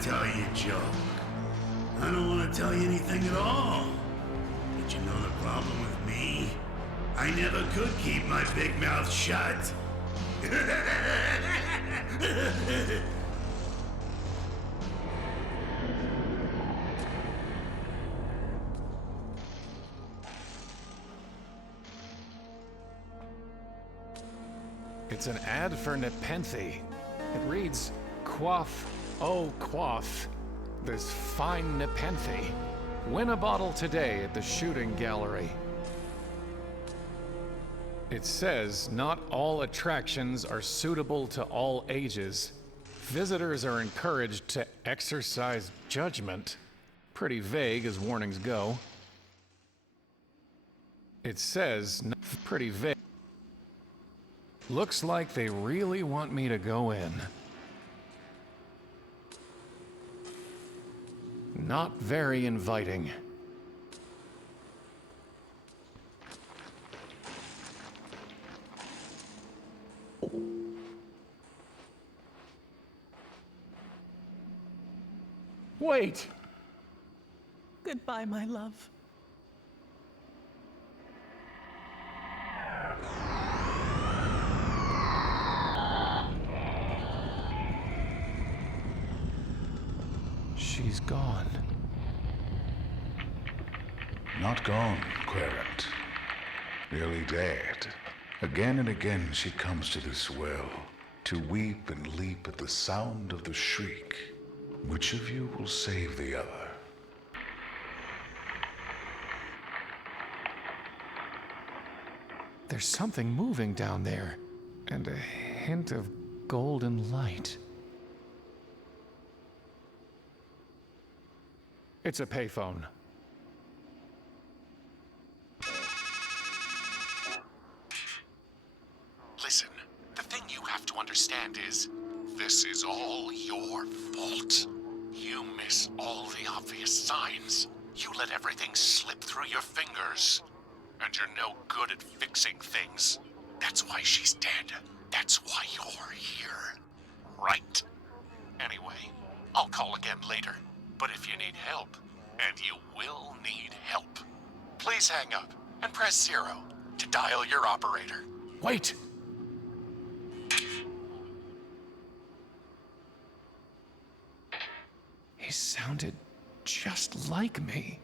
to tell you a joke. I don't want to tell you anything at all. But you know the problem with me? I never could keep my big mouth shut. It's an ad for Nepenthe. It reads, "Quaff, oh quaff, this fine Nepenthe. Win a bottle today at the shooting gallery." It says not all attractions are suitable to all ages. Visitors are encouraged to exercise judgment. Pretty vague as warnings go. It says pretty vague. Looks like they really want me to go in. Not very inviting. Wait! Goodbye, my love. She's gone. Not gone, Querent. Nearly dead. Again and again she comes to this well, to weep and leap at the sound of the shriek. Which of you will save the other? There's something moving down there, and a hint of golden light. It's a payphone. Listen, the thing you have to understand is, this is all your fault. You miss all the obvious signs. You let everything slip through your fingers. And you're no good at fixing things. That's why she's dead. That's why you're here. Right. Anyway, I'll call again later. But if you need help, and you will need help, please hang up and press 0 to dial your operator. Wait! He sounded just like me.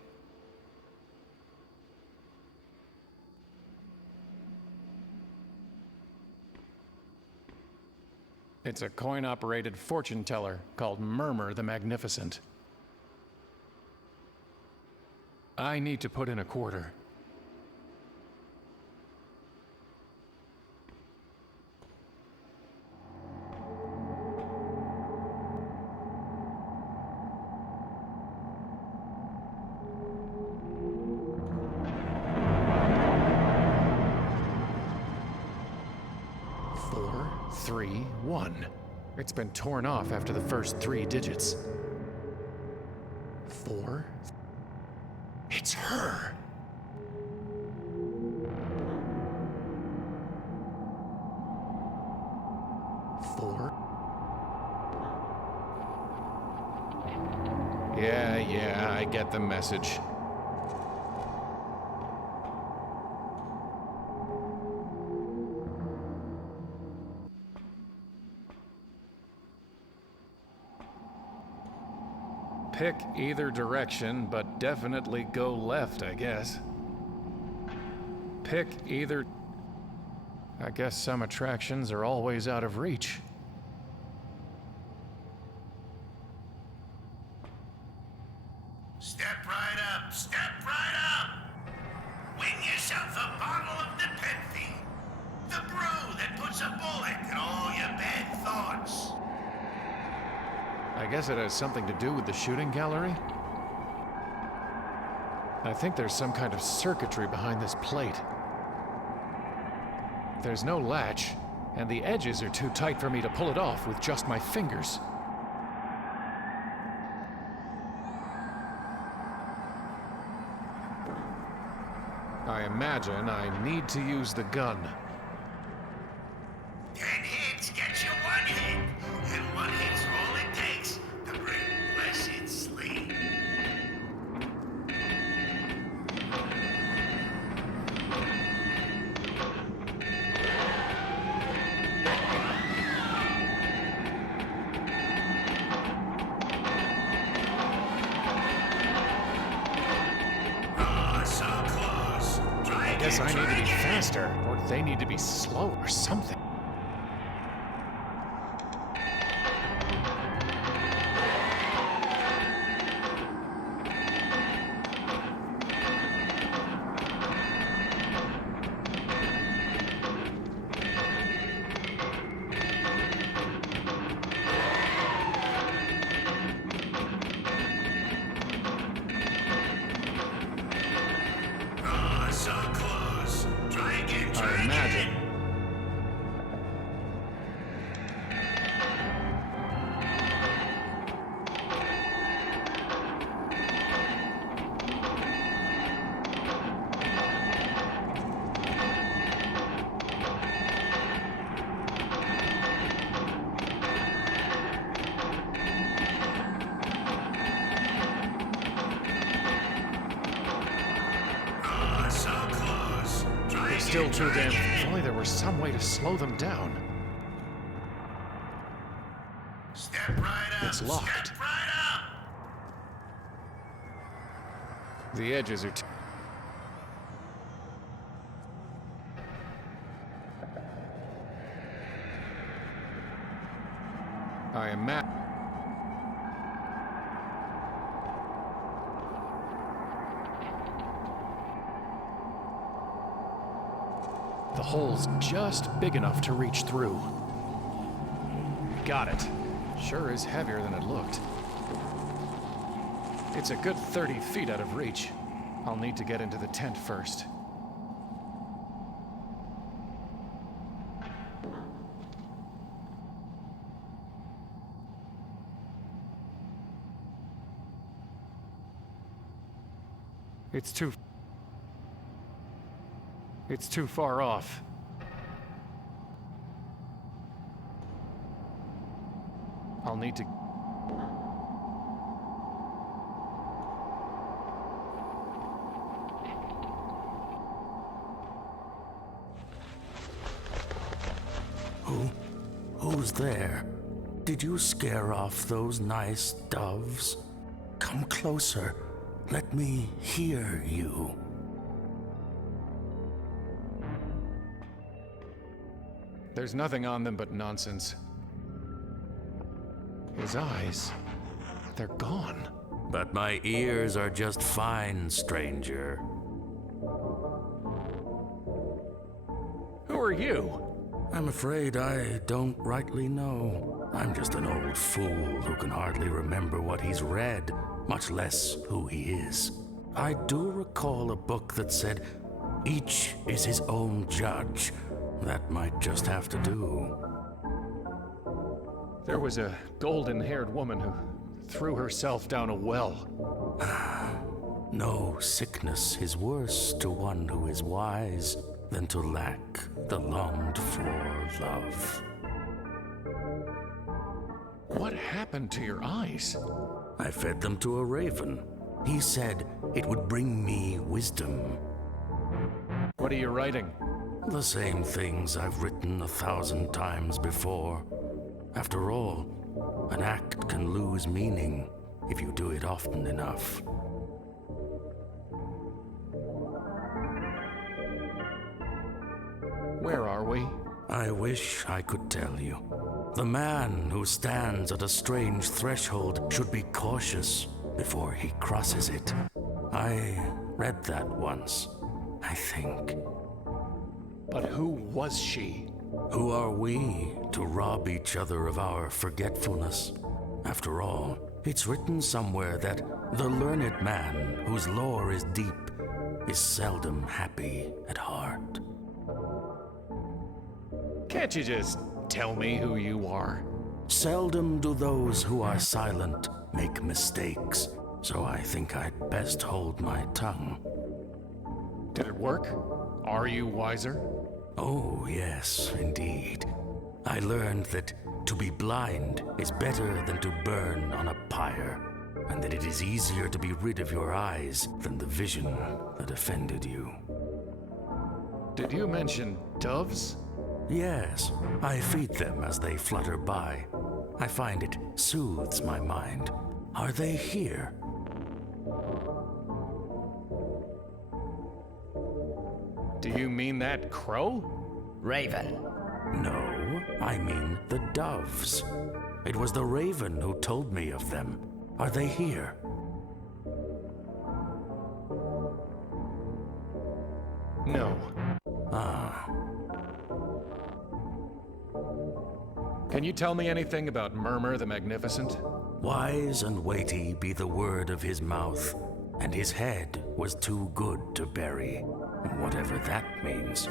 It's a coin-operated fortune teller called Murmur the Magnificent. I need to put in a quarter. Four, 3, 1. It's been torn off after the first 3 digits. 4. It's her! Four. Yeah, I get the message. Pick either direction, but definitely go left, I guess. Pick either... I guess some attractions are always out of reach. Step right up, step right up! Win yourself a bottle of Nepenthe, the brew that puts a bullet in all your bad thoughts. I guess it has something to do with the shooting gallery? I think there's some kind of circuitry behind this plate. There's no latch, and the edges are too tight for me to pull it off with just my fingers. I imagine I need to use the gun. 10 hits gets you 1 hit, and 1 hit's all it takes to bring guess I need to be faster, or they need to be slow or something. Oh, so close. Try again, try I imagine. again. Oh, so close. Try It's again, still too try damn. again. If only there was some way to slow them down. Step right up. It's locked. Step right up. The edges are too. I imagine. The hole's just big enough to reach through. Got it. Sure is heavier than it looked. It's a good 30 feet out of reach. I'll need to get into the tent first. It's too far off. I'll need to. Who's there? Did you scare off those nice doves? Come closer. Let me hear you. There's nothing on them but nonsense. His eyes, they're gone. But my ears are just fine, stranger. Who are you? I'm afraid I don't rightly know. I'm just an old fool who can hardly remember what he's read, much less who he is. I do recall a book that said, "Each is his own judge." That might just have to do. There was a golden-haired woman who threw herself down a well. No sickness is worse to one who is wise than to lack the longed-for love. What happened to your eyes? I fed them to a raven. He said it would bring me wisdom. What are you writing? The same things I've written 1,000 times before. After all, an act can lose meaning if you do it often enough. Where are we? I wish I could tell you. The man who stands at a strange threshold should be cautious before he crosses it. I read that once, I think. But who was she? Who are we to rob each other of our forgetfulness? After all, it's written somewhere that the learned man whose lore is deep is seldom happy at heart. Can't you just tell me who you are? Seldom do those who are silent make mistakes, so I think I'd best hold my tongue. Did it work? Are you wiser? Oh, yes, indeed. I learned that to be blind is better than to burn on a pyre, and that it is easier to be rid of your eyes than the vision that offended you. Did you mention doves? Yes, I feed them as they flutter by. I find it soothes my mind. Are they here? Do you mean that crow? Raven. No, I mean the doves. It was the raven who told me of them. Are they here? No. Ah, Can you tell me anything about Murmur the Magnificent? wise and weighty be the word of his mouth, and his head was too good to bury, whatever that means.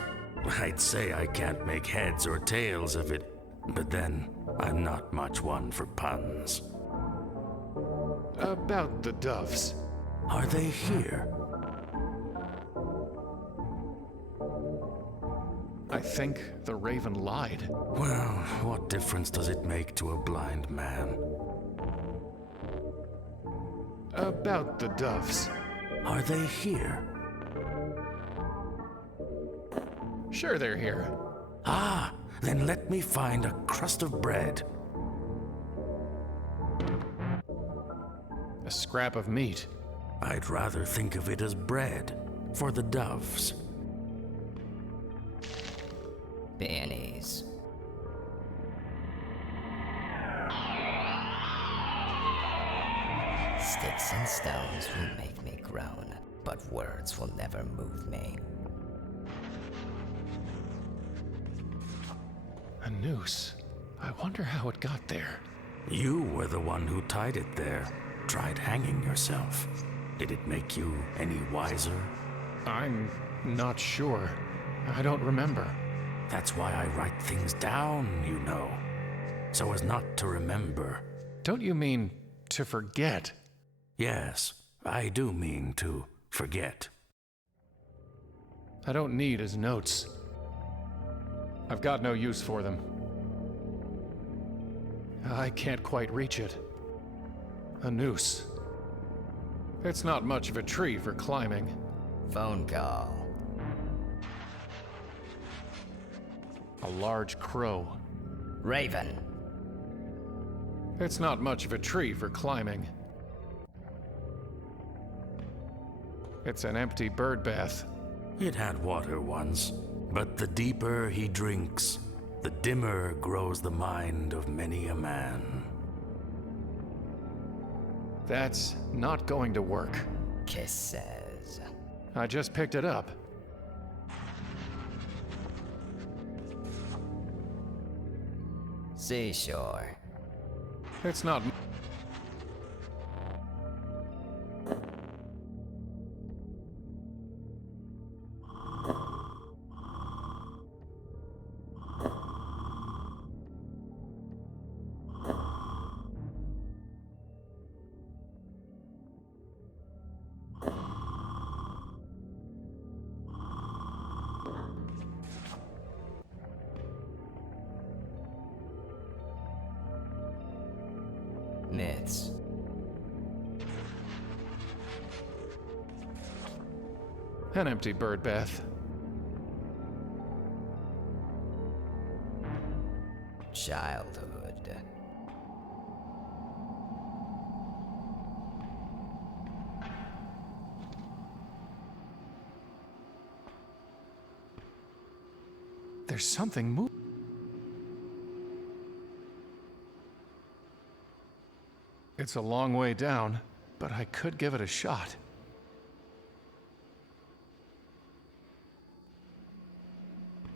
I'd say I can't make heads or tails of it, but then I'm not much one for puns. About the doves. Are they here? I think the raven lied. Well, what difference does it make to a blind man? About the doves. Are they here? Sure, they're here. Ah, then let me find a crust of bread. A scrap of meat. I'd rather think of it as bread for the doves. Peonies. Sticks and stones will make me groan, but words will never move me. A noose. I wonder how it got there. You were the one who tied it there. Tried hanging yourself. Did it make you any wiser? I'm not sure. I don't remember. That's why I write things down, you know. So as not to remember. Don't you mean to forget? Yes, I do mean to forget. I don't need his notes. I've got no use for them. I can't quite reach it. A noose. It's not much of a tree for climbing. Phone call. A large crow. Raven. It's not much of a tree for climbing. It's an empty bird bath. It had water once, but the deeper he drinks, the dimmer grows the mind of many a man. That's not going to work. Kisses. I just picked it up. Seashore. It's not. Myths. An empty bird bath. Childhood. There's something moving. It's a long way down, but I could give it a shot.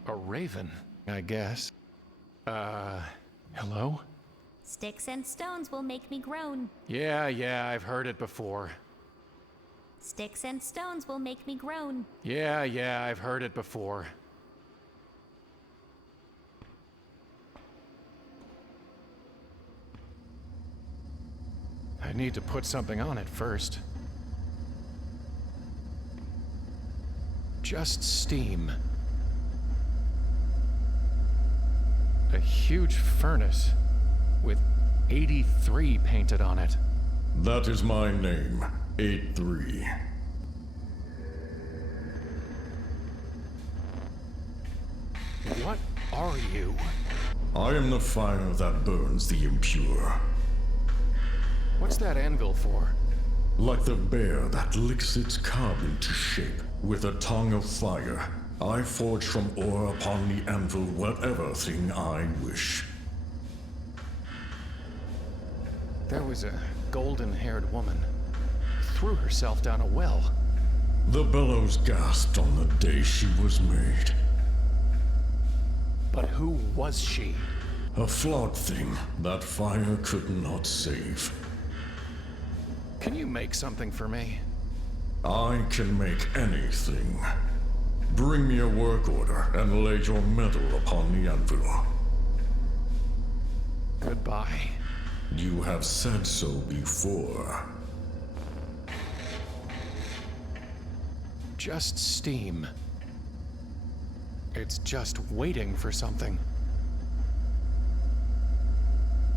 A raven, I guess. Hello? Sticks and stones will make me groan. Yeah, I've heard it before. Sticks and stones will make me groan. Yeah, I've heard it before. I need to put something on it first. Just steam. A huge furnace with 83 painted on it. That is my name, 83. What are you? I am the fire that burns the impure. What's that anvil for? Like the bear that licks its cub into shape with a tongue of fire, I forge from ore upon the anvil whatever thing I wish. There was a golden-haired woman. Threw herself down a well. The bellows gasped on the day she was made. But who was she? A flawed thing that fire could not save. Can you make something for me? I can make anything. Bring me a work order and lay your metal upon the anvil. Goodbye. You have said so before. Just steam. It's just waiting for something.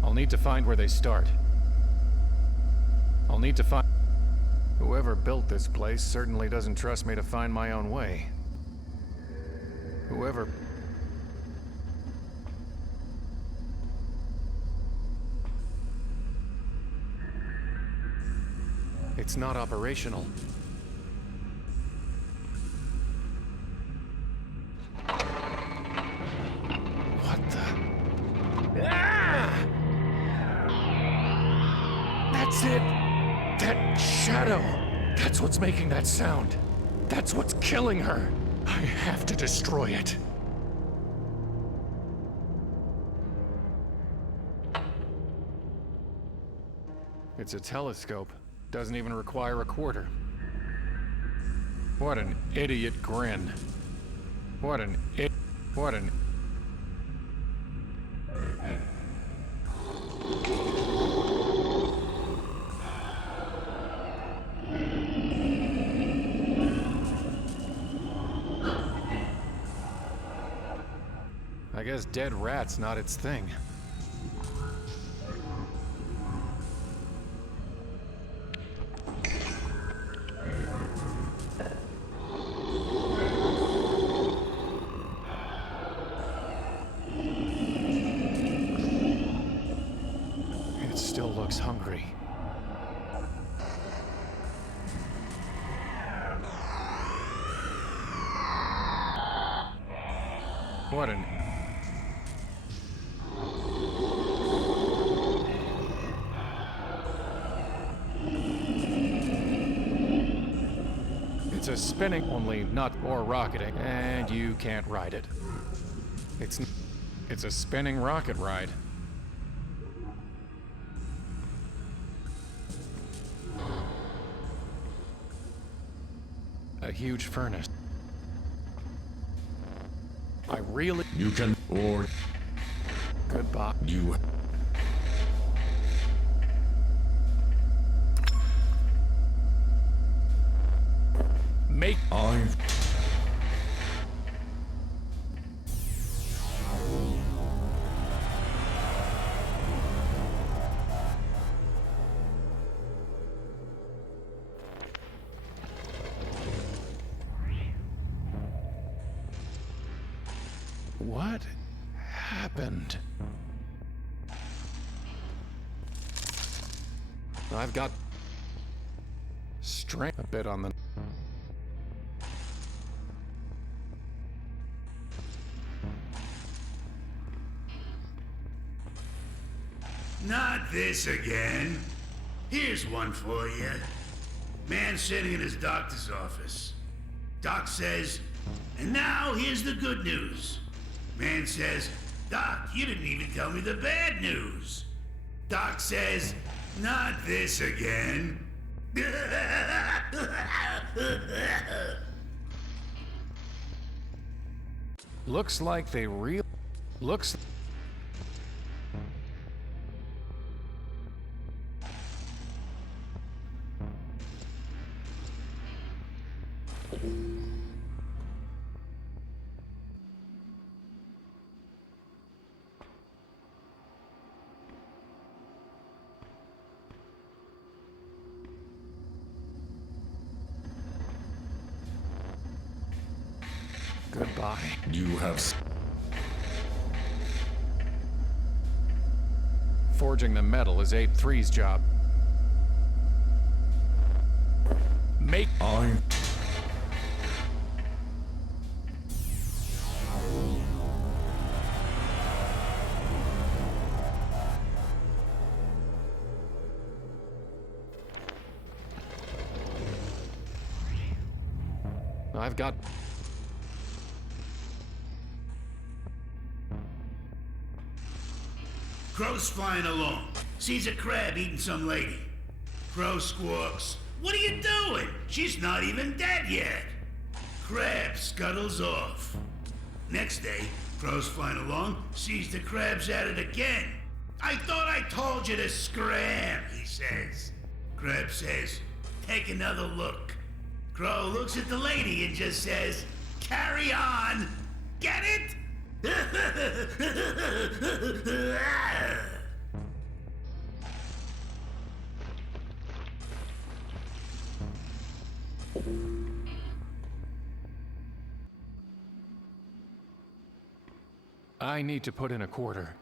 I'll need to find where they start. I'll need to find... Whoever built this place certainly doesn't trust me to find my own way. Whoever... It's not operational. What the... Ah! That's it! That shadow! That's what's making that sound. That's what's killing her. I have to destroy it. It's a telescope. Doesn't even require a quarter. What an idiot grin. What an I guess dead rat's not its thing. It still looks hungry. What an... It's a spinning, only not or rocketing, and you can't ride it. It's a spinning rocket ride. A huge furnace. I really... You can... or... Goodbye. You... Make... I've... What happened? I've got... strength a bit on the... Not this again. Here's one for you. Man sitting in his doctor's office. Doc says, and now here's the good news. Man says, Doc, you didn't even tell me the bad news. Doc says, not this again. Looks like they looks... Goodbye. You have... Forging the metal is 8-3's job. Make... I... I've got... Crow's flying along. Sees a crab eating some lady. Crow squawks, "What are you doing? She's not even dead yet." Crab scuttles off. Next day, Crow's flying along, sees the crab's at it again. "I thought I told you to scram," he says. Crab says, "Take another look." Crow looks at the lady and just says, "Carry on." Get it? I need to put in a quarter.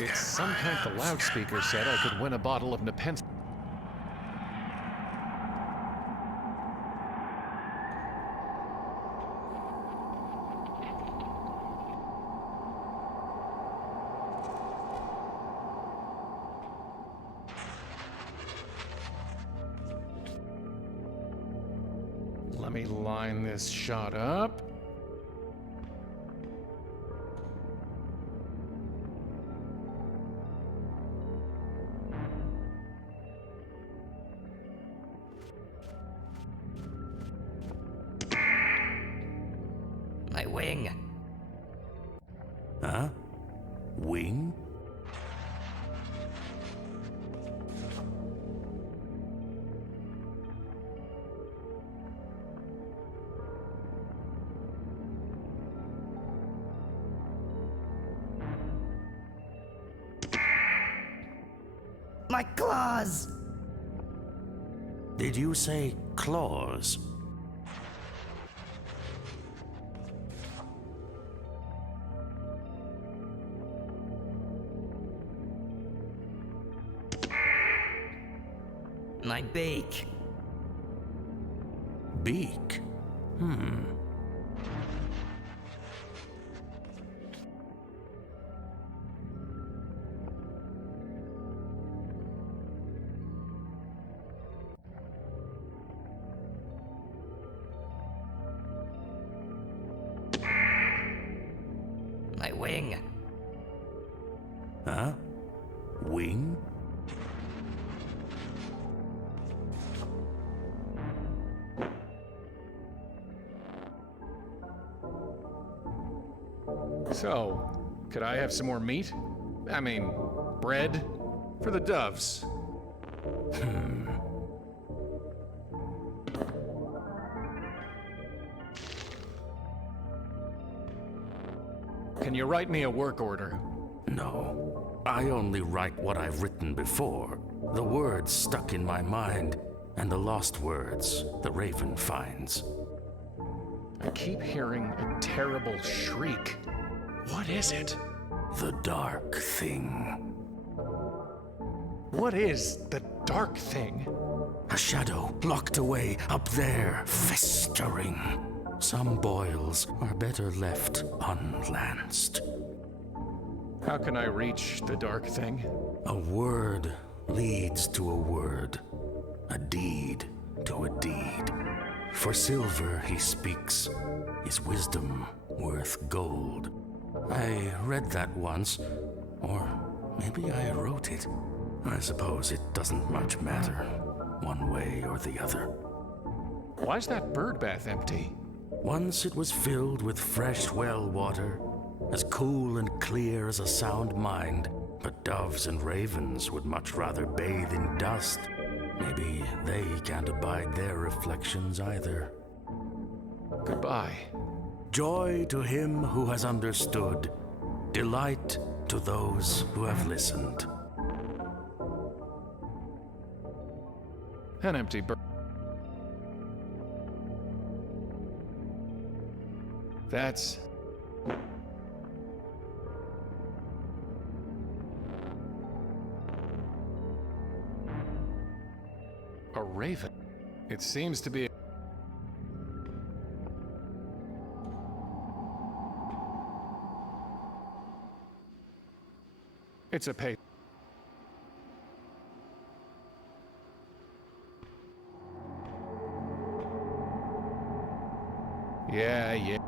It's some kind the loudspeaker said I could win a bottle of Nepenthe. Let me line this shot up. My wing. Huh? Wing? My claws! Did you say claws? My beak. Beak? My wing. Huh? Wing? So, could I have some more meat? I mean, bread? For the doves. Can you write me a work order? No. I only write what I've written before. The words stuck in my mind, and the lost words the raven finds. I keep hearing a terrible shriek. What is it? The dark thing. What is the dark thing? A shadow locked away up there, festering. Some boils are better left unlanced. How can I reach the dark thing? A word leads to a word, a deed to a deed. For silver he speaks, his wisdom worth gold. I read that once, or maybe I wrote it. I suppose it doesn't much matter, one way or the other. Why's that bird bath empty? Once it was filled with fresh well water, as cool and clear as a sound mind, but doves and ravens would much rather bathe in dust. Maybe they can't abide their reflections either. Goodbye. Joy to him who has understood, delight to those who have listened. An empty bird. That's... a raven. It seems to be... It's a pay... Yeah.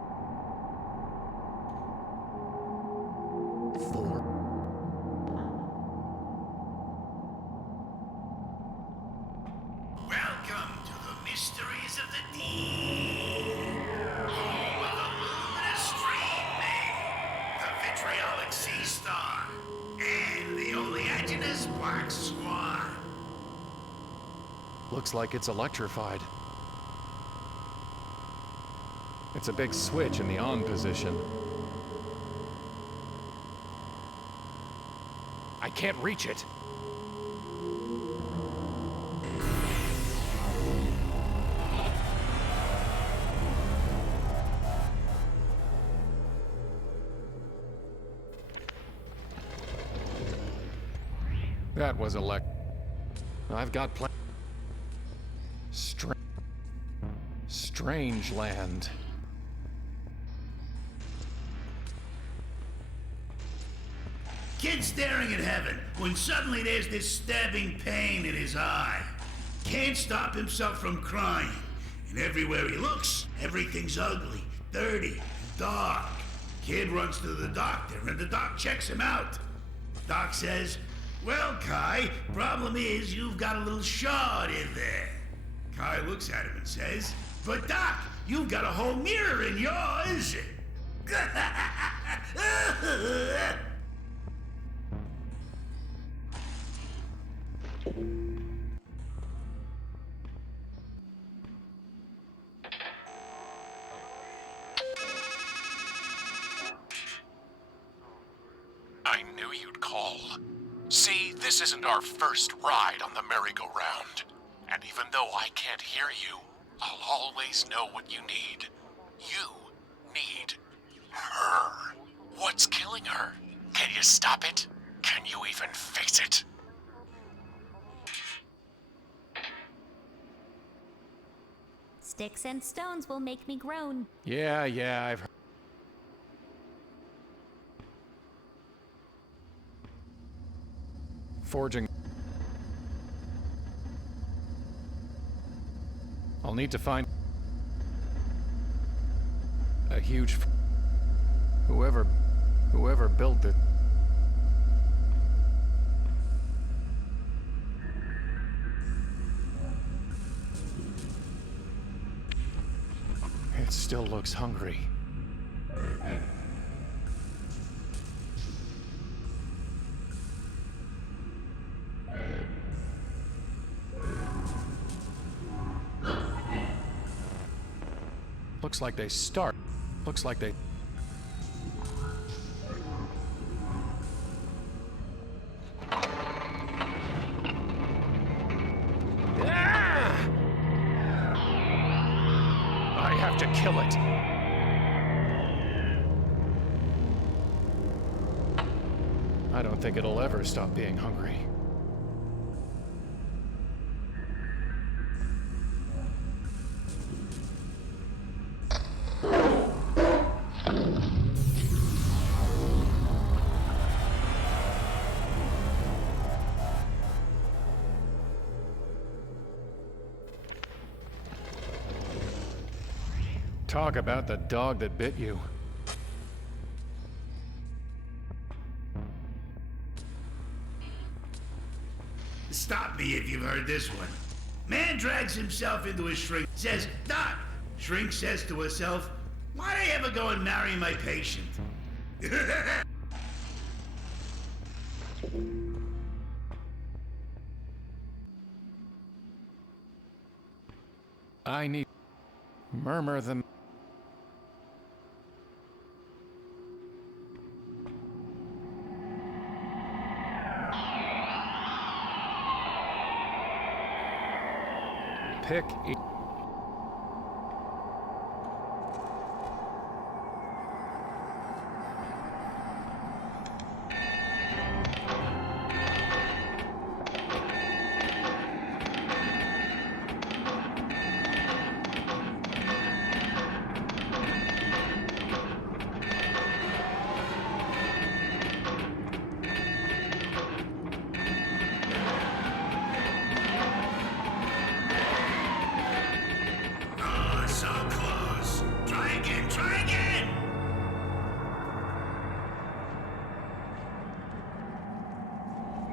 Welcome to the mysteries of the deep. Home of the luminous stream maid, the vitriolic sea star, and the oleaginous black swan. Looks like it's electrified. It's a big switch in the on position. I can't reach it. That was I've got Strangeland. Kid staring at heaven when suddenly there's this stabbing pain in his eye. Can't stop himself from crying. And everywhere he looks, everything's ugly, dirty, and dark. Kid runs to the doctor and the doc checks him out. Doc says, "Well, Kai, problem is you've got a little shard in there." Kai looks at him and says, "But Doc, you've got a whole mirror in yours." I knew you'd call. See, this isn't our first ride on the merry-go-round. And even though I can't hear you, I'll always know what you need. You need her. What's killing her? Can you stop it? Can you even face it? Sticks and stones will make me groan. Yeah, I've heard. Forging. I'll need to find a huge... Whoever built it. It still looks hungry. Looks like they start. Looks like they... I have to kill it. I don't think it'll ever stop being hungry. Talk about the dog that bit you. Stop me if you've heard this one. Man drags himself into a shrink, says, "Doc." Shrink says to herself, "Why'd I ever go and marry my patient?" I need... Murmur them. Pick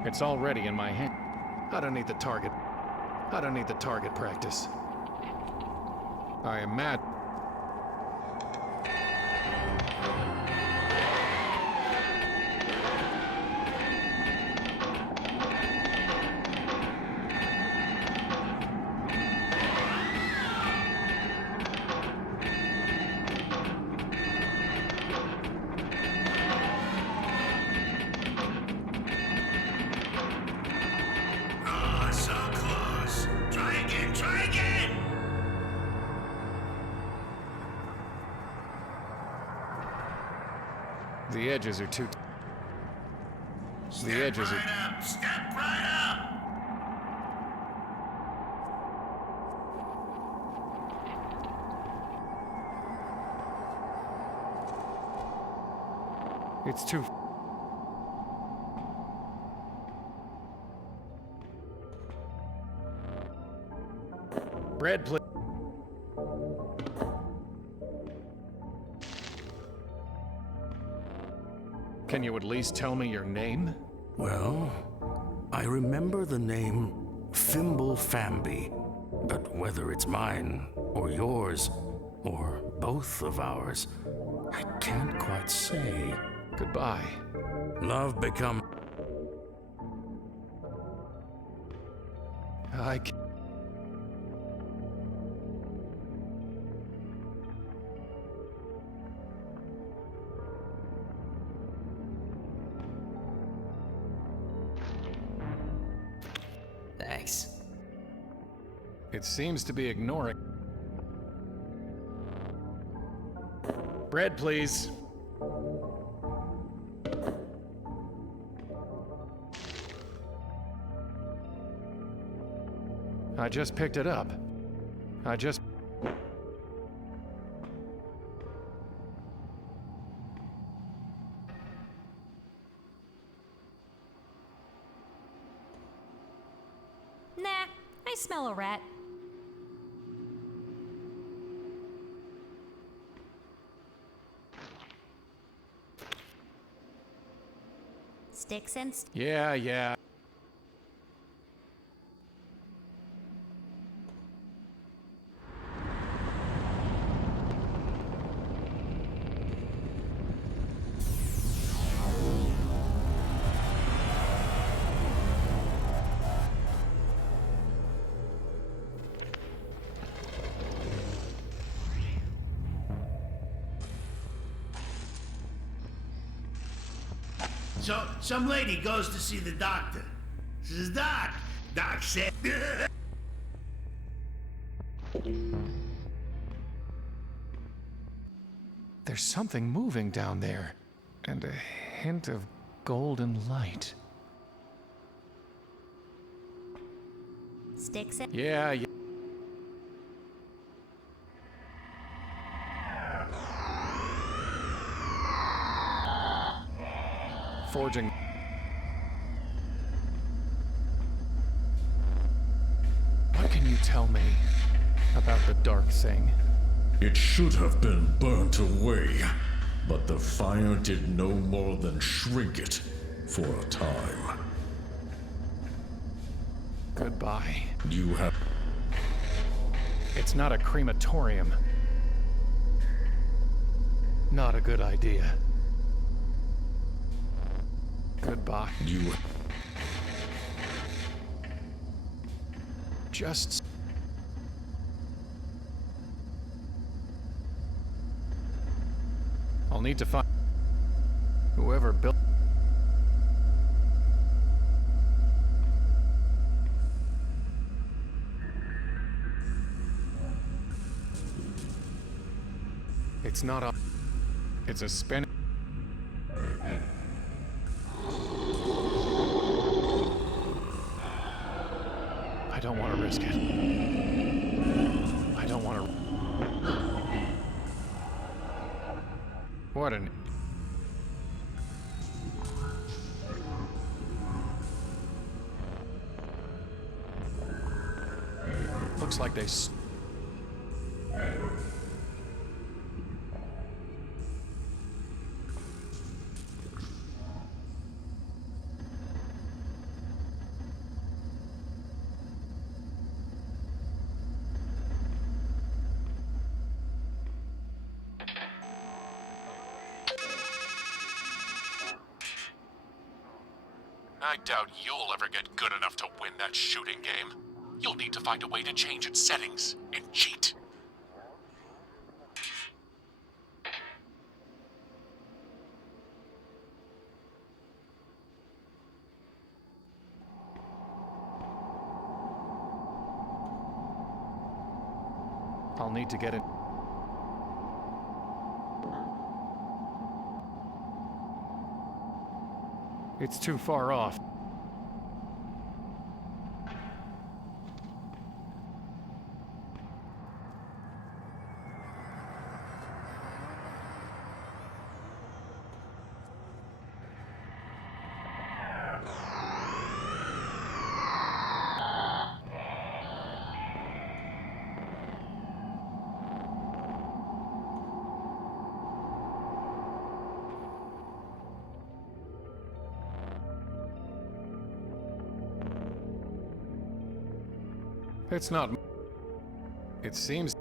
It's already in my hand. I don't need the target. I don't need the target practice. I am mad. Oh, so close. Try again, try again! The edges are too... Step The edges right are... up, step right up! It's too... Bread, please. Can you at least tell me your name? Well, I remember the name Thimble Famby, but whether it's mine or yours, or both of ours, I can't quite say. Goodbye. Love become... I... c- Thanks. It seems to be ignoring... Bread, please. I just picked it up. I just... Nah, I smell a rat. Sticks and Yeah. So, some lady goes to see the doctor. Says, Doc. Doc said... There's something moving down there. And a hint of golden light. sticks and... Yeah. Forging. What can you tell me about the dark thing? It should have been burnt away, but the fire did no more than shrink it for a time. Goodbye. You have... It's not a crematorium. Not a good idea. Goodbye. You... Just... I'll need to find... whoever built... It's not a... It's a spin... I don't want to risk it. I don't want to... What an... Looks like they... I doubt you'll ever get good enough to win that shooting game. You'll need to find a way to change its settings and cheat. I'll need to get it. It's too far off. It's not. It seems.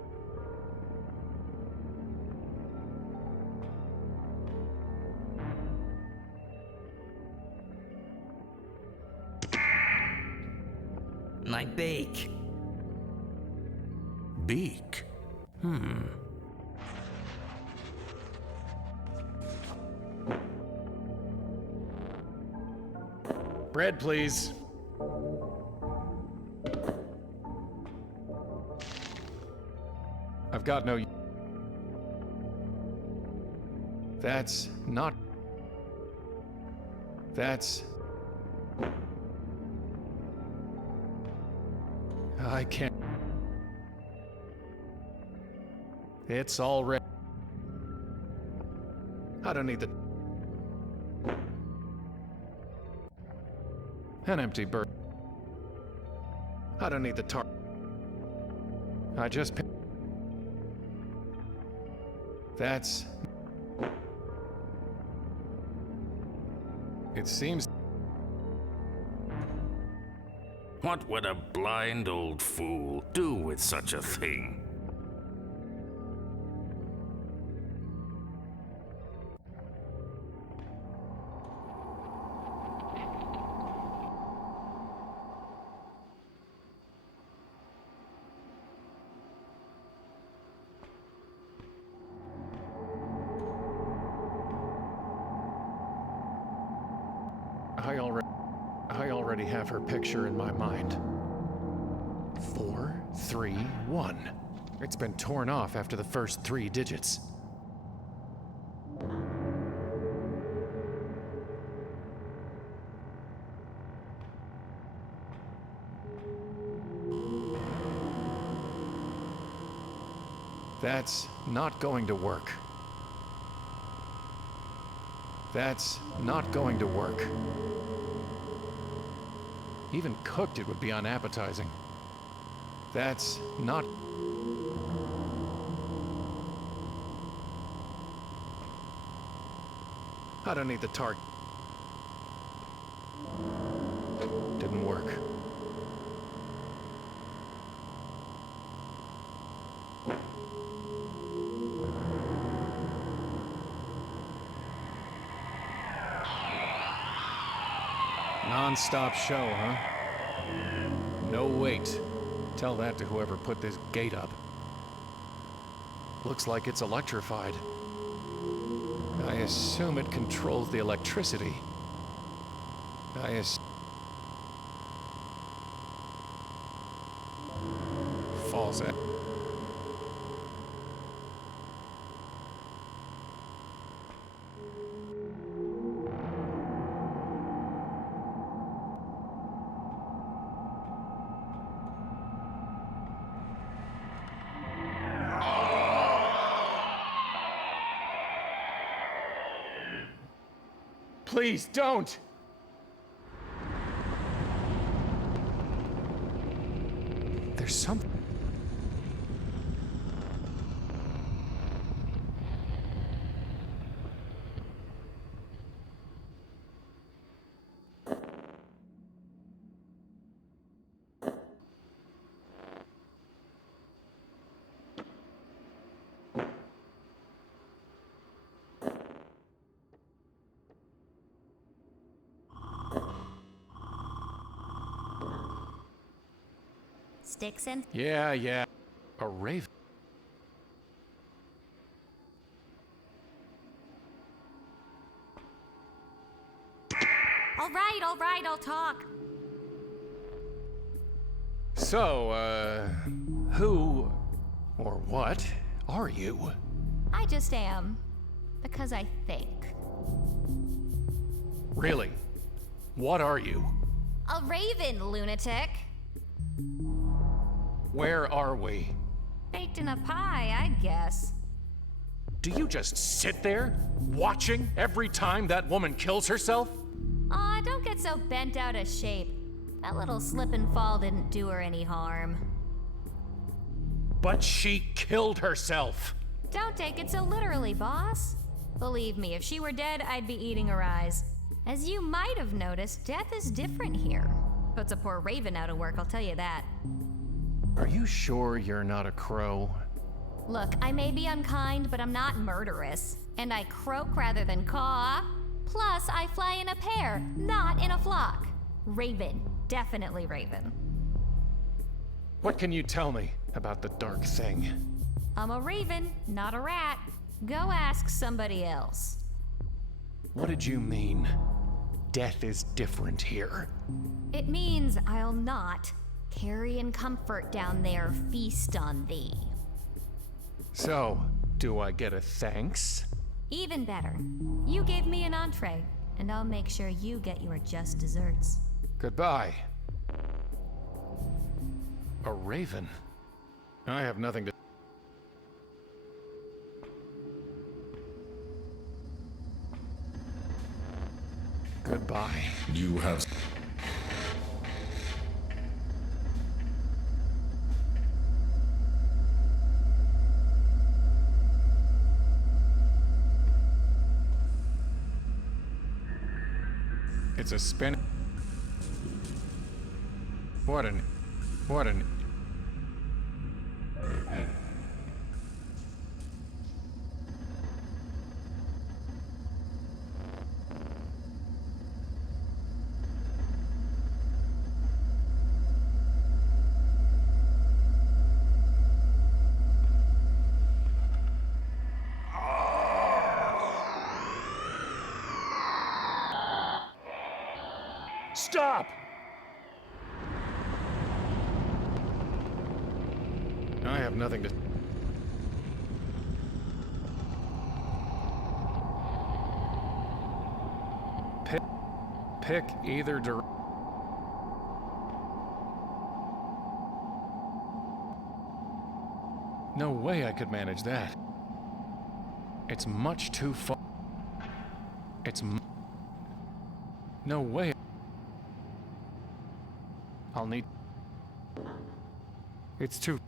My beak. Beak? Bread, please. I've got no. That's not. That's. I can't. It's already. I don't need the. An empty bird. I don't need the tar. I just. That's. It seems. What would a blind old fool do with such a thing? I already have her picture in my mind. 431. It's been torn off after the first 3 digits. That's not going to work. That's not going to work. Even cooked, it would be unappetizing. That's not... I don't need the target. Didn't work. Non-stop show, huh? No wait. Tell that to whoever put this gate up. Looks like it's electrified. I assume it controls the electricity. Falls at... Please, don't! There's something... Sticks and... Yeah. A raven. All right, I'll talk. So, who or what are you? I just am. Because I think. Really? What are you? A raven, lunatic. Where are we? Baked in a pie, I guess. Do you just sit there, watching every time that woman kills herself? Aw, don't get so bent out of shape. That little slip and fall didn't do her any harm. But she killed herself. Don't take it so literally, boss. Believe me, if she were dead, I'd be eating her eyes. As you might have noticed, death is different here. Puts a poor raven out of work, I'll tell you that. Are you sure you're not a crow? Look, I may be unkind, but I'm not murderous. And I croak rather than caw. Plus, I fly in a pair, not in a flock. Raven. Definitely raven. What can you tell me about the dark thing? I'm a raven, not a rat. Go ask somebody else. What did you mean? Death is different here. It means I'll not carry in comfort down there, feast on thee. So, do I get a thanks? Even better. You gave me an entree, and I'll make sure you get your just desserts. Goodbye. A raven? I have nothing to... Goodbye. You have... It's a spin... What an... Stop! I have nothing to... Pick either direction. No way I could manage that. It's much too far. No way. I'll need... It's too...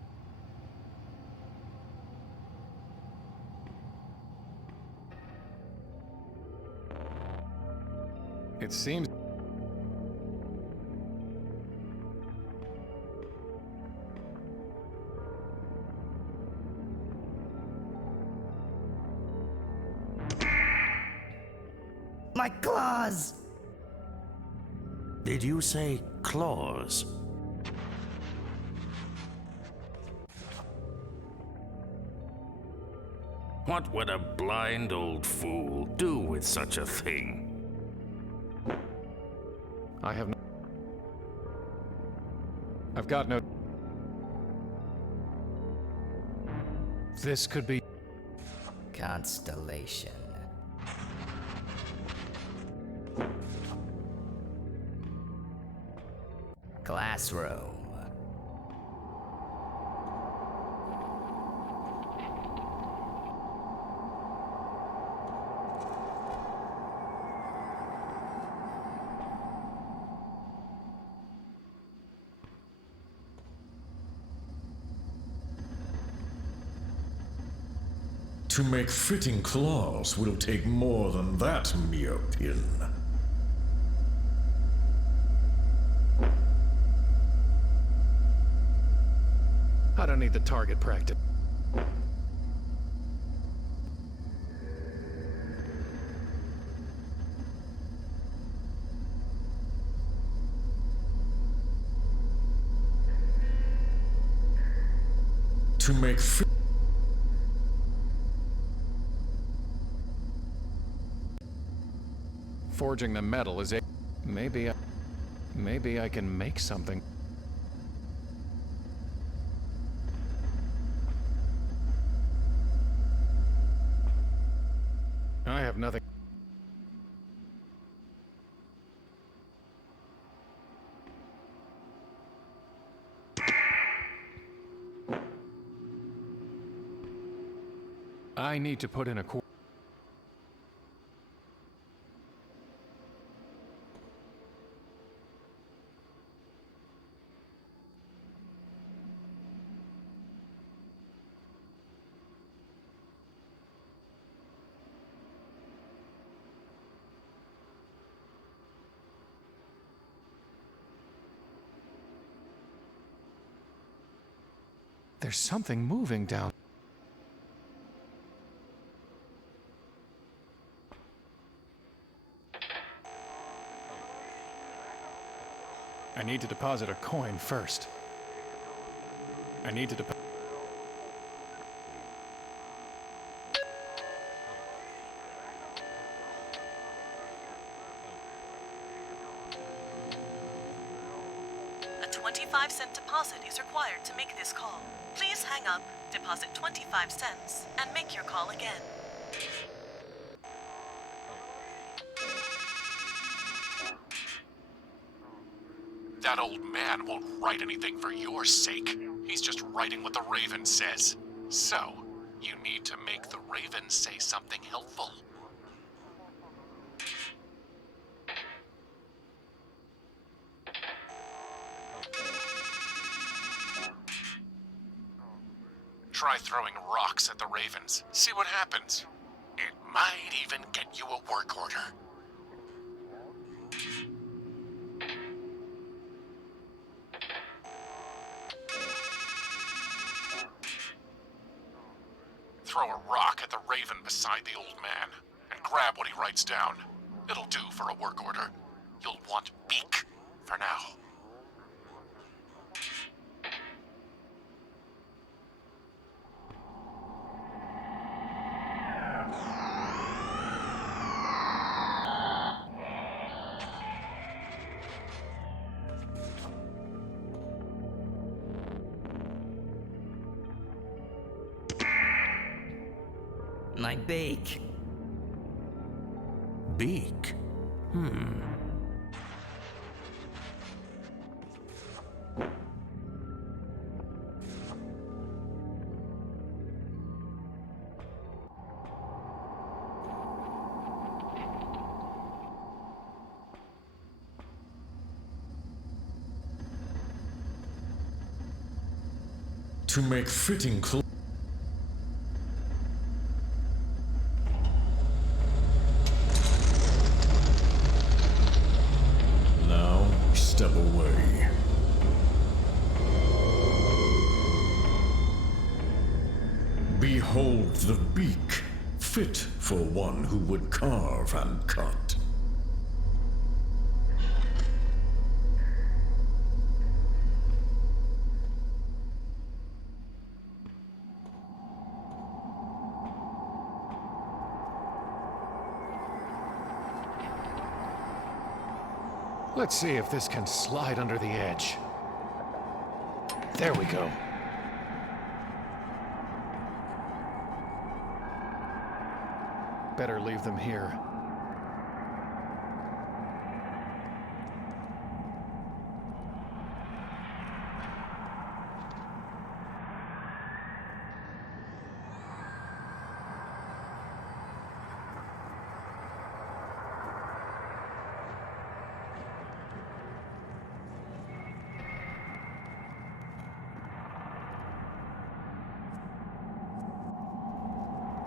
It seems... My claws! Did you say claws? What would a blind old fool do with such a thing? I have no... I've got no... This could be... Constellation. Classroom. To make fitting claws will take more than that mere pin. I don't need the target practice. To make Forging the metal is a... Maybe I can make something. I have nothing. I need to put in a core. There's something moving down. I need to deposit a coin first. I need to deposit... A 25-cent deposit is required to make this call. Please hang up, deposit 25 cents, and make your call again. That old man won't write anything for your sake. He's just writing what the Raven says. So, you need to make the Raven say something helpful. Try throwing rocks at the Ravens. See what happens. It might even get you a work order. Throw a rock at the Raven beside the old man, and grab what he writes down. It'll do for a work order. You'll want beak for now. My beak. Beak? To make fitting clothes. Now, step away. Behold the beak, fit for one who would carve and cut. Let's see if this can slide under the edge. There we go. Better leave them here.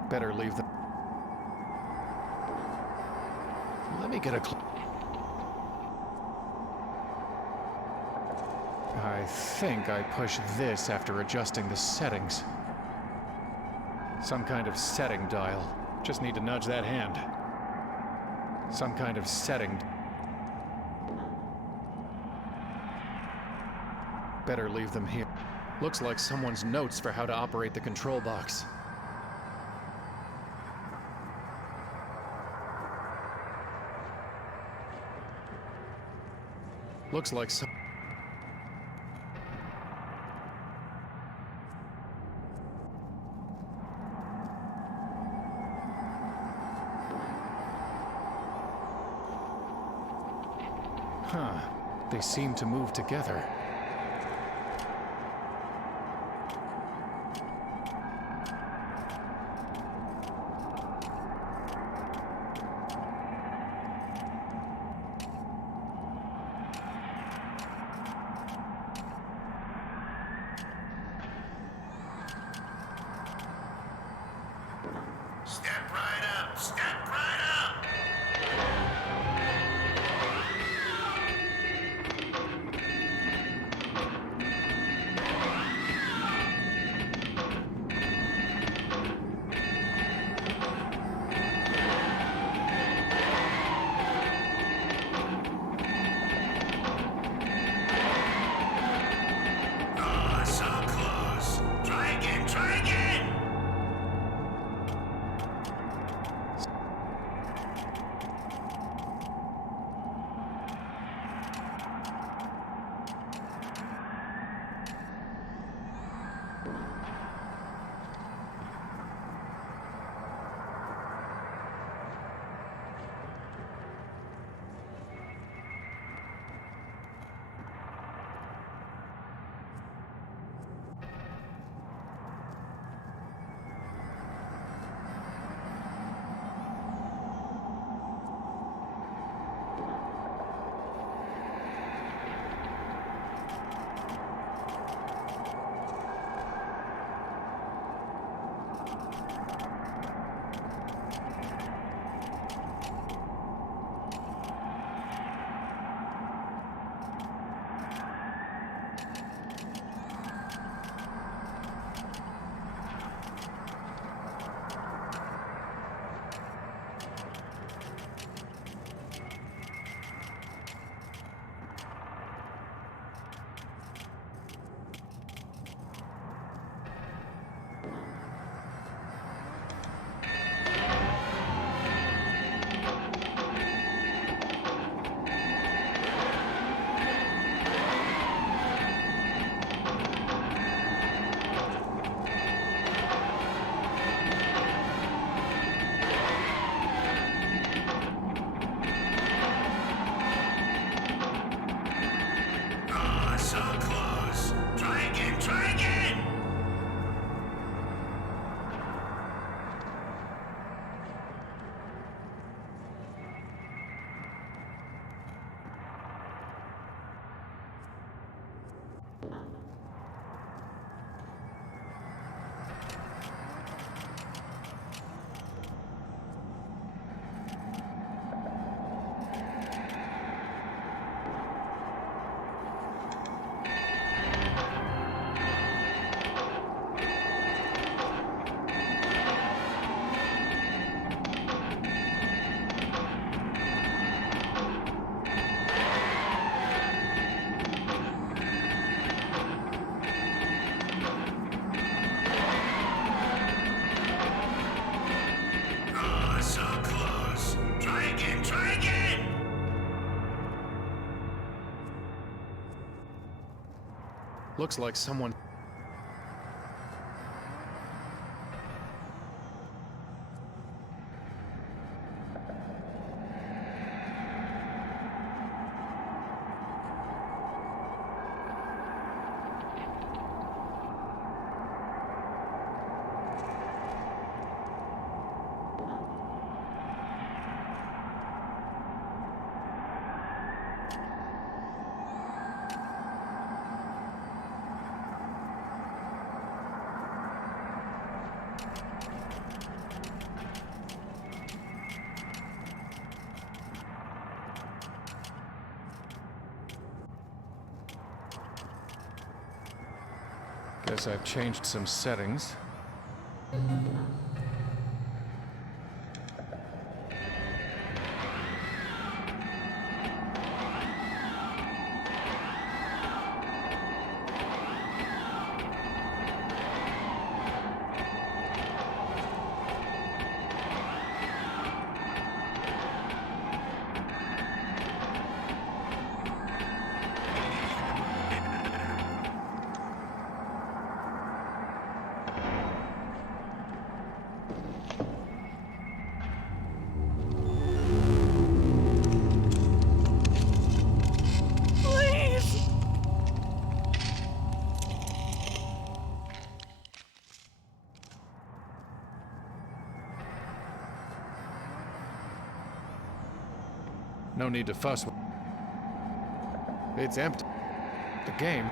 Better leave them. Let me get a I think I push this after adjusting the settings. Some kind of setting dial. Just need to nudge that hand. Some kind of setting. Better leave them here. Looks like someone's notes for how to operate the control box. Looks like some... Huh. They seem to move together. Step right up! Step right up! Oh, so close. Try again, try again! Oh, so close. Try again, try again! Oh, so close. Try again, try again! Looks like someone... Guess I've changed some settings. No need to fuss. It's empty. The game.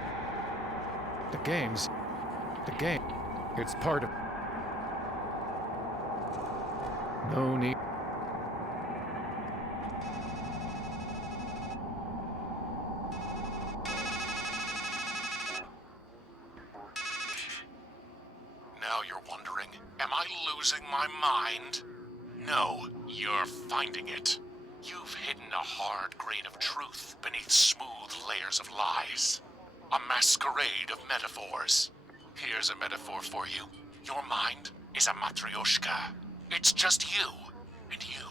It's part of. No need. Now you're wondering, am I losing my mind? No, you're finding it. You've hidden a hard grain of truth beneath smooth layers of lies. A masquerade of metaphors. Here's a metaphor for you. Your mind is a matryoshka. It's just you, and you,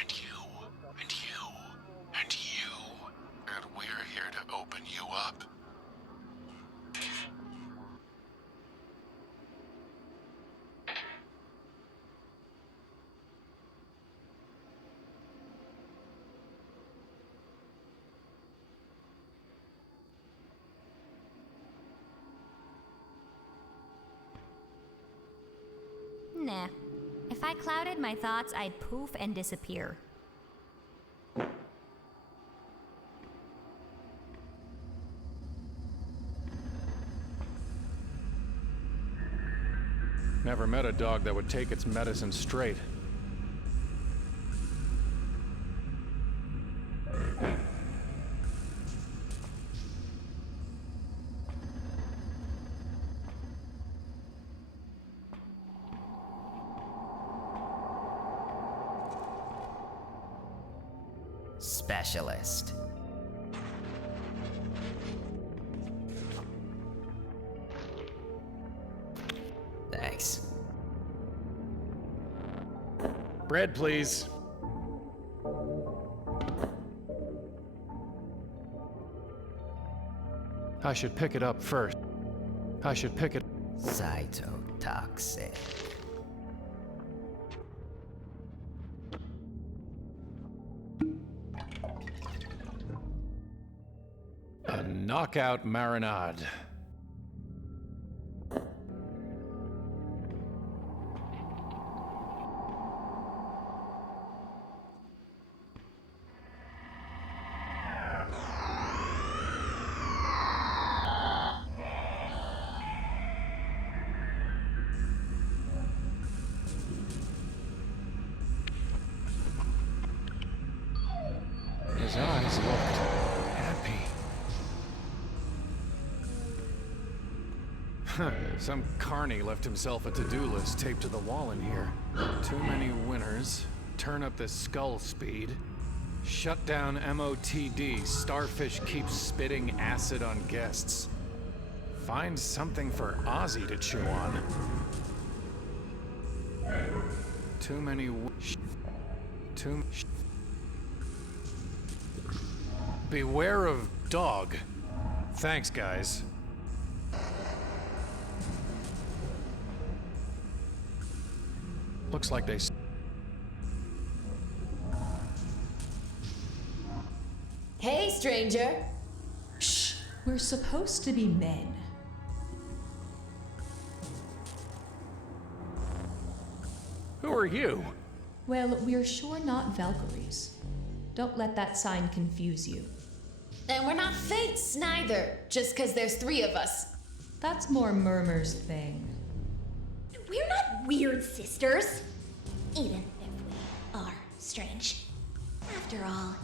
and you, and you, and you. And we're here to open you up. Nah. If I clouded my thoughts, I'd poof and disappear. Never met a dog that would take its medicine straight. Specialist. Thanks. Bread, please. I should pick it up first. Cytotoxic. A knockout marinade. His eyes looked happy. Some carny left himself a to-do list taped to the wall in here. Too many winners. Turn up the skull speed. Shut down MOTD. Starfish keeps spitting acid on guests. Find something for Ozzy to chew on. Too many Beware of dog. Thanks, guys. Looks like they... Hey, stranger. Shh. We're supposed to be men. Who are you? Well, we're sure not Valkyries. Don't let that sign confuse you. And we're not fates, neither, just 'cause there's 3 of us. That's more Murmur's thing. We're not weird sisters, even if we are strange. After all,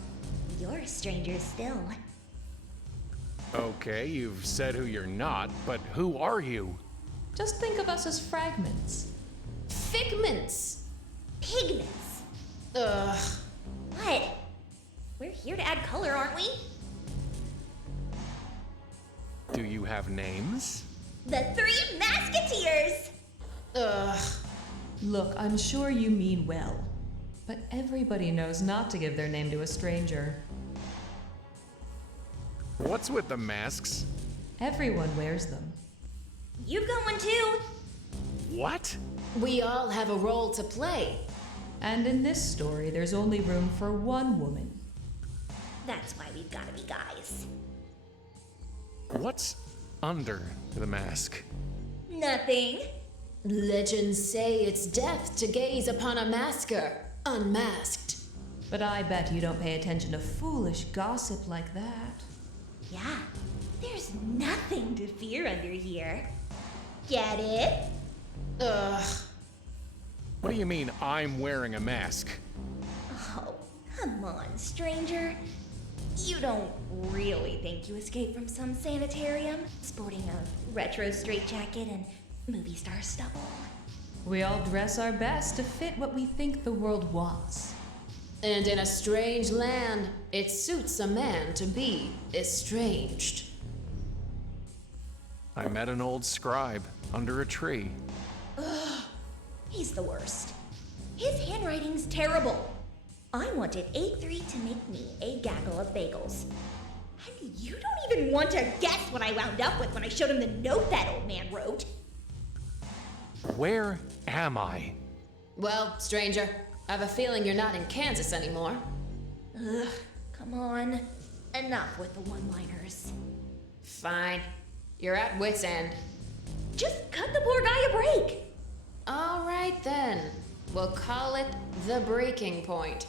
you're strangers still. Okay, you've said who you're not, but who are you? Just think of us as fragments. Figments. Pigments. Ugh. What? We're here to add color, aren't we? Do you have names? The 3 Musketeers! Ugh. Look, I'm sure you mean well, but everybody knows not to give their name to a stranger. What's with the masks? Everyone wears them. You've got one too. What? We all have a role to play. And in this story, there's only room for one woman. That's why we've gotta be guys. What's under the mask? Nothing. Legends say it's death to gaze upon a masker, unmasked. But I bet you don't pay attention to foolish gossip like that. Yeah, there's nothing to fear under here. Get it? Ugh. What do you mean I'm wearing a mask? Oh, come on, stranger. You don't really think you escaped from some sanitarium, sporting a retro straitjacket and movie star stubble? We all dress our best to fit what we think the world wants. And in a strange land, it suits a man to be estranged. I met an old scribe under a tree. Ugh, he's the worst. His handwriting's terrible. I wanted A3 to make me a gaggle of bagels. And you don't even want to guess what I wound up with when I showed him the note that old man wrote. Where am I? Well, stranger, I have a feeling you're not in Kansas anymore. Ugh, come on. Enough with the one-liners. Fine. You're at wit's end. Just cut the poor guy a break. All right then. We'll call it the breaking point.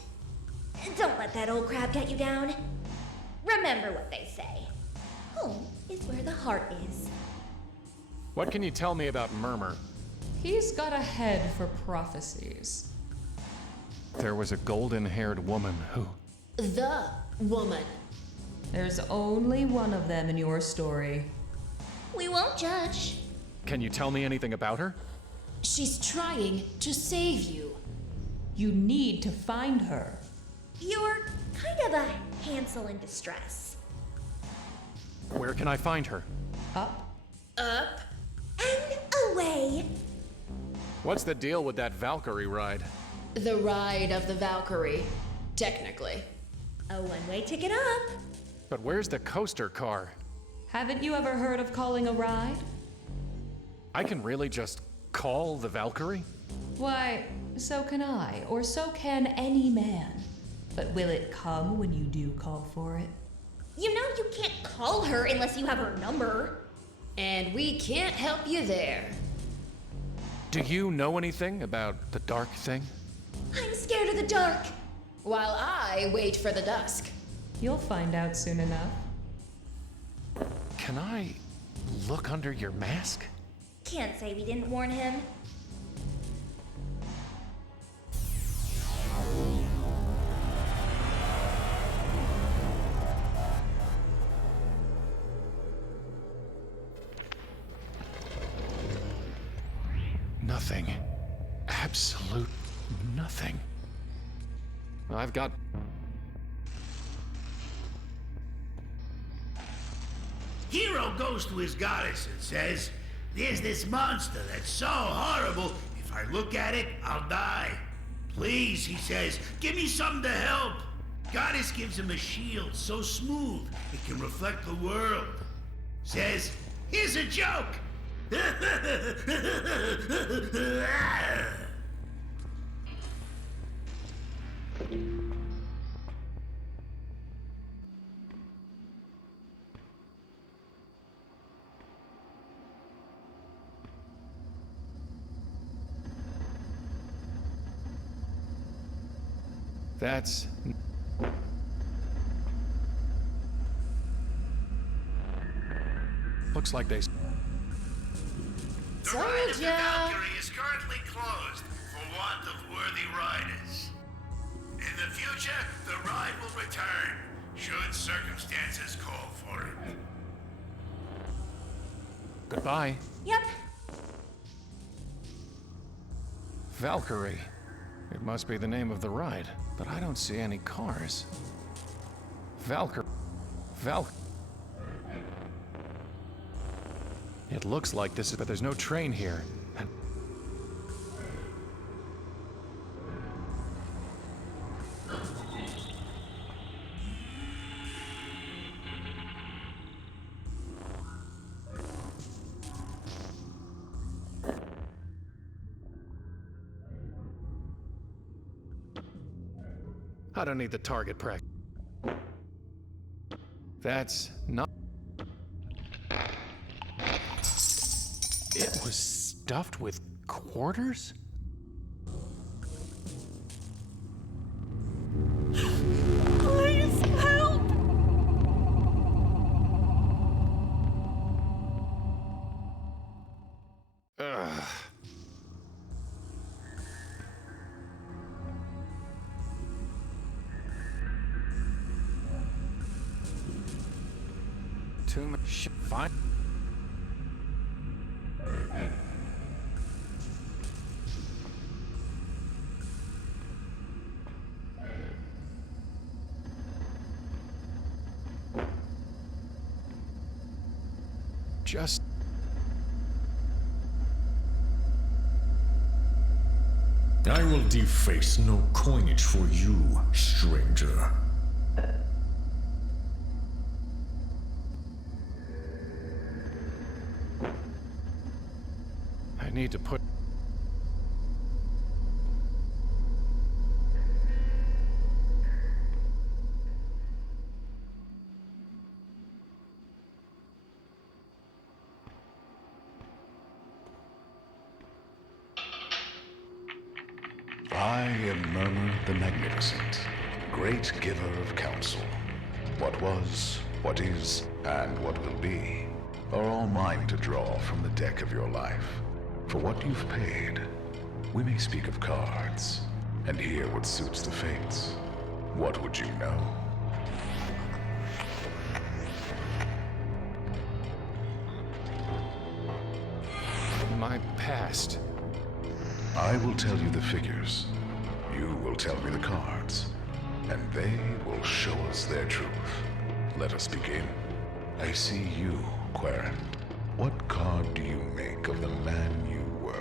Don't let that old crab get you down. Remember what they say. Home is where the heart is. What can you tell me about Murmur? He's got a head for prophecies. There was a golden-haired woman who... The woman. There's only one of them in your story. We won't judge. Can you tell me anything about her? She's trying to save you. You need to find her. You're kind of a Hansel in distress. Where can I find her? Up. Up. And away. What's the deal with that Valkyrie ride? The ride of the Valkyrie, technically. A one-way ticket up. But where's the coaster car? Haven't you ever heard of calling a ride? I can really just call the Valkyrie? Why, so can I, or so can any man. But will it come when you do call for it? You know you can't call her unless you have her number. And we can't help you there. Do you know anything about the dark thing? I'm scared of the dark. While I wait for the dusk. You'll find out soon enough. Can I look under your mask? Can't say we didn't warn him. Nothing. Absolute nothing. I've got... Hero goes to his goddess and says, "There's this monster that's so horrible, if I look at it, I'll die. Please," he says, "give me something to help." Goddess gives him a shield so smooth it can reflect the world. Says, "Here's a joke." That's... Looks like they... The ride of the Valkyrie is currently closed for want of worthy riders. In the future, the ride will return, should circumstances call for it. Goodbye. Yep. Valkyrie. It must be the name of the ride, but I don't see any cars. It looks like this, but there's no train here. And I don't need the target practice. That's not... It was stuffed with quarters? too much. Fine. Just... I will deface no coinage for you, stranger. I need to put... I am Murmur the Magnificent, great giver of counsel. What was, what is, and what will be are all mine to draw from the deck of your life. For what you've paid, we may speak of cards, and hear what suits the fates. What would you know? My past. I will tell you the figures. You will tell me the cards. And they will show us their truth. Let us begin. I see you, Querent. What card do you make of the man you were?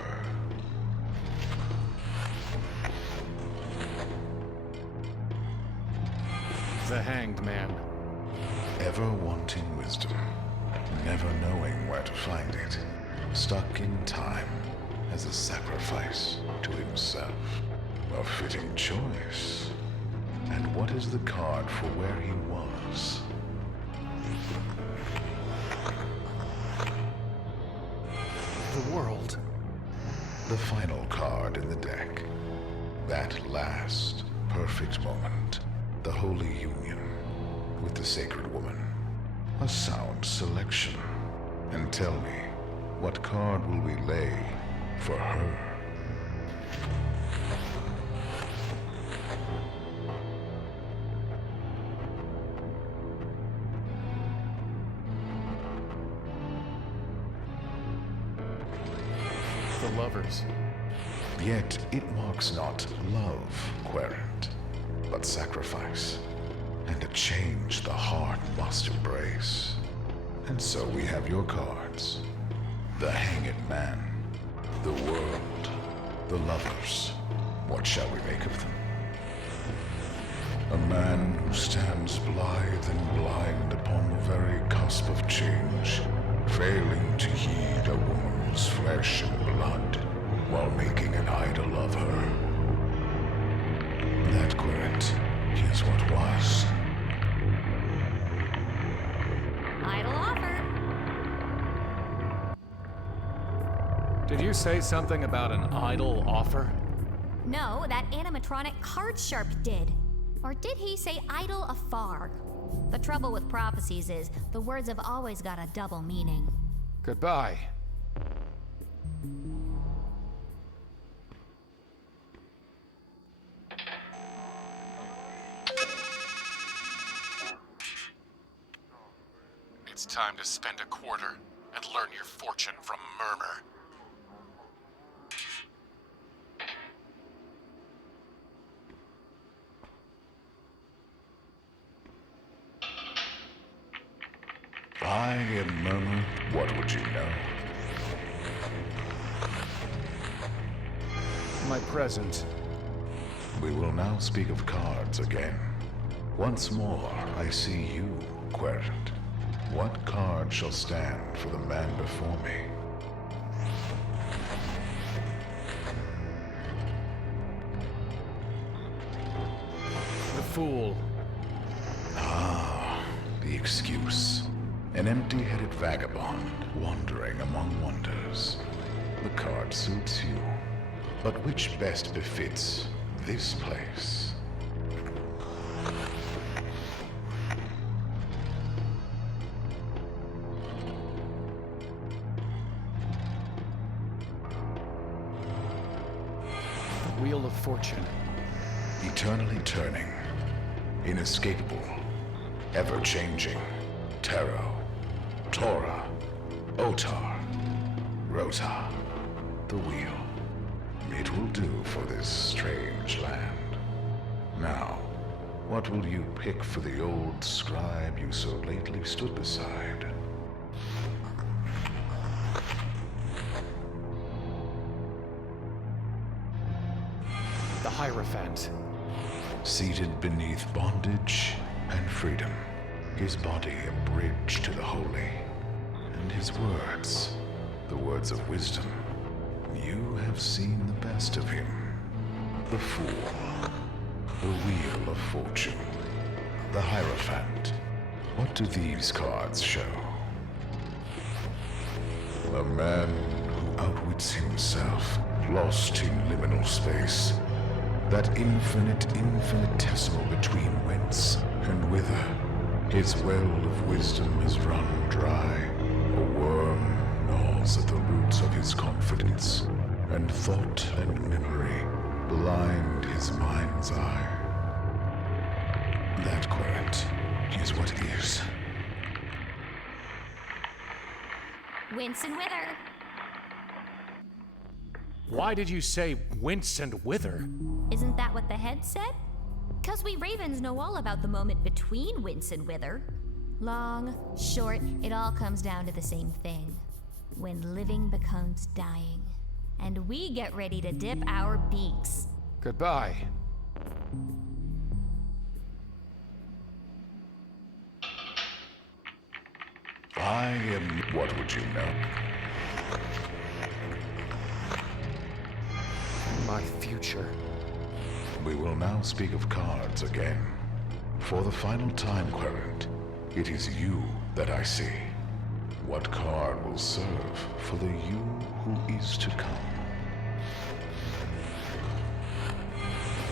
The Hanged Man. Ever wanting wisdom, never knowing where to find it. Stuck in time as a sacrifice to himself. A fitting choice. And what is the card for where he was? The world. The final card in the deck. That last, perfect moment. The holy union with the sacred woman. A sound selection. And tell me, what card will we lay for her? The lovers. Yet it marks not love, Querent, but sacrifice, and a change the heart must embrace. And so we have your cards. The Hanged Man, the world, the lovers. What shall we make of them? A man who stands blithe and blind upon the very cusp of change, failing to heed a woman's flesh and blood, while making an idol of her. That, Querent, is what was. Idle offer. Did you say something about an idle offer? No, that animatronic card sharp did. Or did he say idle afar? The trouble with prophecies is the words have always got a double meaning. Goodbye. It's time to spend a quarter and learn your fortune from Murmur. I am Murmur. What would you know? My present. We will now speak of cards again. Once more, I see you, Querent. What card shall stand for the man before me? The Fool. Ah, the excuse. An empty-headed vagabond wandering among wonders. The card suits you. But which best befits this place? The Wheel of Fortune. Eternally turning. Inescapable. Ever-changing. Tarot. Tora, Otar, Rota, the wheel. It will do for this strange land. Now, what will you pick for the old scribe you so lately stood beside? The Hierophant. Seated beneath bondage and freedom, his body a bridge to the holy, and his words, the words of wisdom. You have seen the best of him. The Fool, the Wheel of Fortune, the Hierophant. What do these cards show? A man who outwits himself, lost in liminal space. That infinitesimal between whence and whither. His well of wisdom has run dry. A worm gnaws at the roots of his confidence, and thought and memory blind his mind's eye. That quiet is what is. Wince and wither. Why did you say wince and wither? Isn't that what the head said? 'Cause we ravens know all about the moment between wince and wither. Long, short, it all comes down to the same thing. When living becomes dying. And we get ready to dip our beaks. Goodbye. I am... What would you know? My future. We will now speak of cards again. For the final time, Querent, it is you that I see. What card will serve for the you who is to come?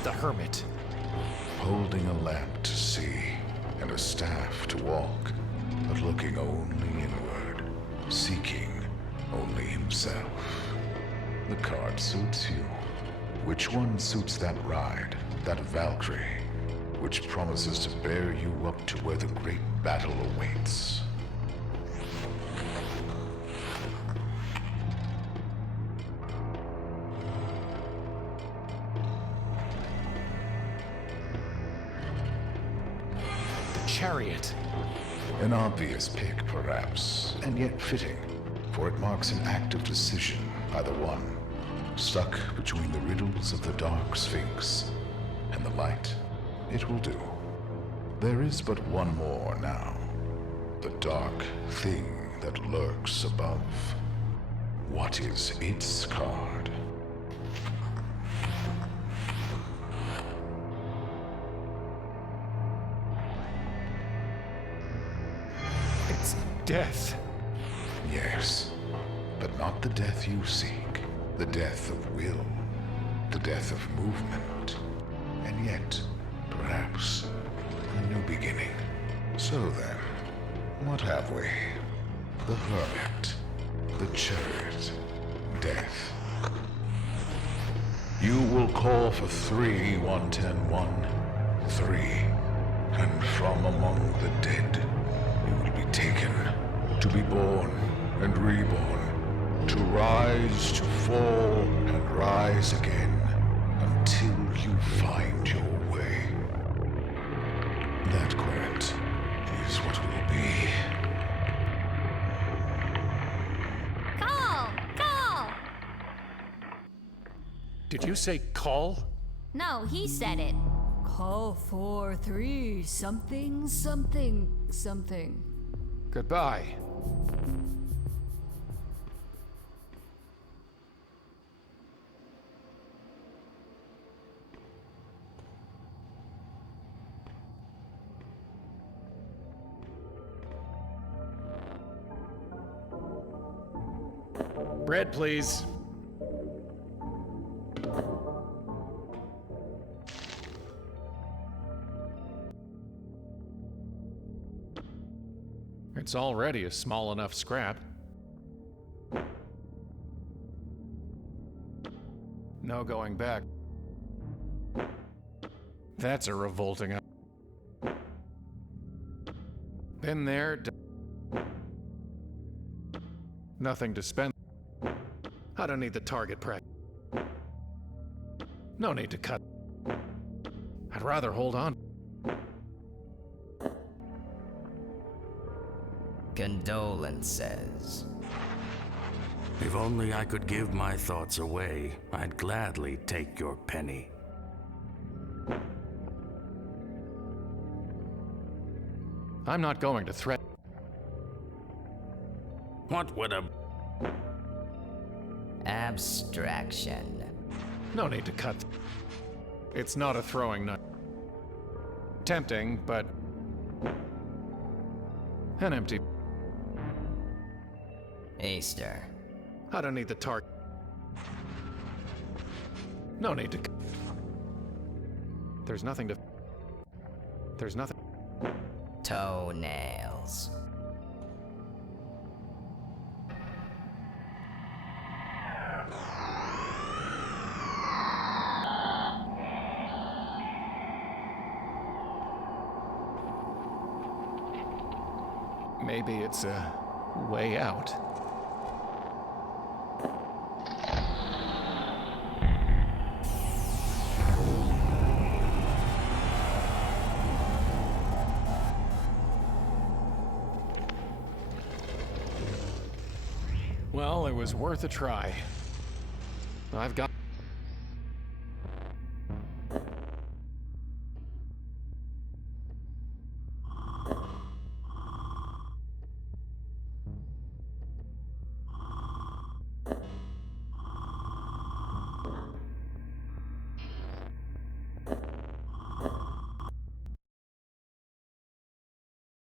The Hermit. Holding a lamp to see and a staff to walk, but looking only inward, seeking only himself. The card suits you. Which one suits that ride, that Valkyrie, which promises to bear you up to where the great battle awaits? The Chariot. An obvious pick, perhaps, and yet fitting, for it marks an act of decision by the one stuck between the riddles of the dark sphinx and the light. It will do. There is but one more now. The dark thing that lurks above. What is its card? It's death. Yes, but not the death you seek. The death of will, the death of movement, and yet, perhaps, a new beginning. So then, what have we? The Hermit, the Chariot, death. You will call for 3, 110, 1, 3, and from among the dead, you will be taken, to be born and reborn. To rise, to fall, and rise again, until you find your way. That, Querent, is what will be. Call! Call! Did you say call? No, he said it. Call 4-3 something something something. Goodbye. Bread, please. It's already a small enough scrap. No going back. That's a revolting... Been there, Nothing to spend. I don't need the target practice. No need to cut. I'd rather hold on. Condolences. If only I could give my thoughts away, I'd gladly take your penny. I'm not going to threaten. What would a... Abstraction. No need to cut. It's not a throwing knife. Tempting, but... an empty... Easter. I don't need the target. No need to... There's nothing to... There's nothing... Toenails. Maybe it's a way out. Well, it was worth a try. I've got...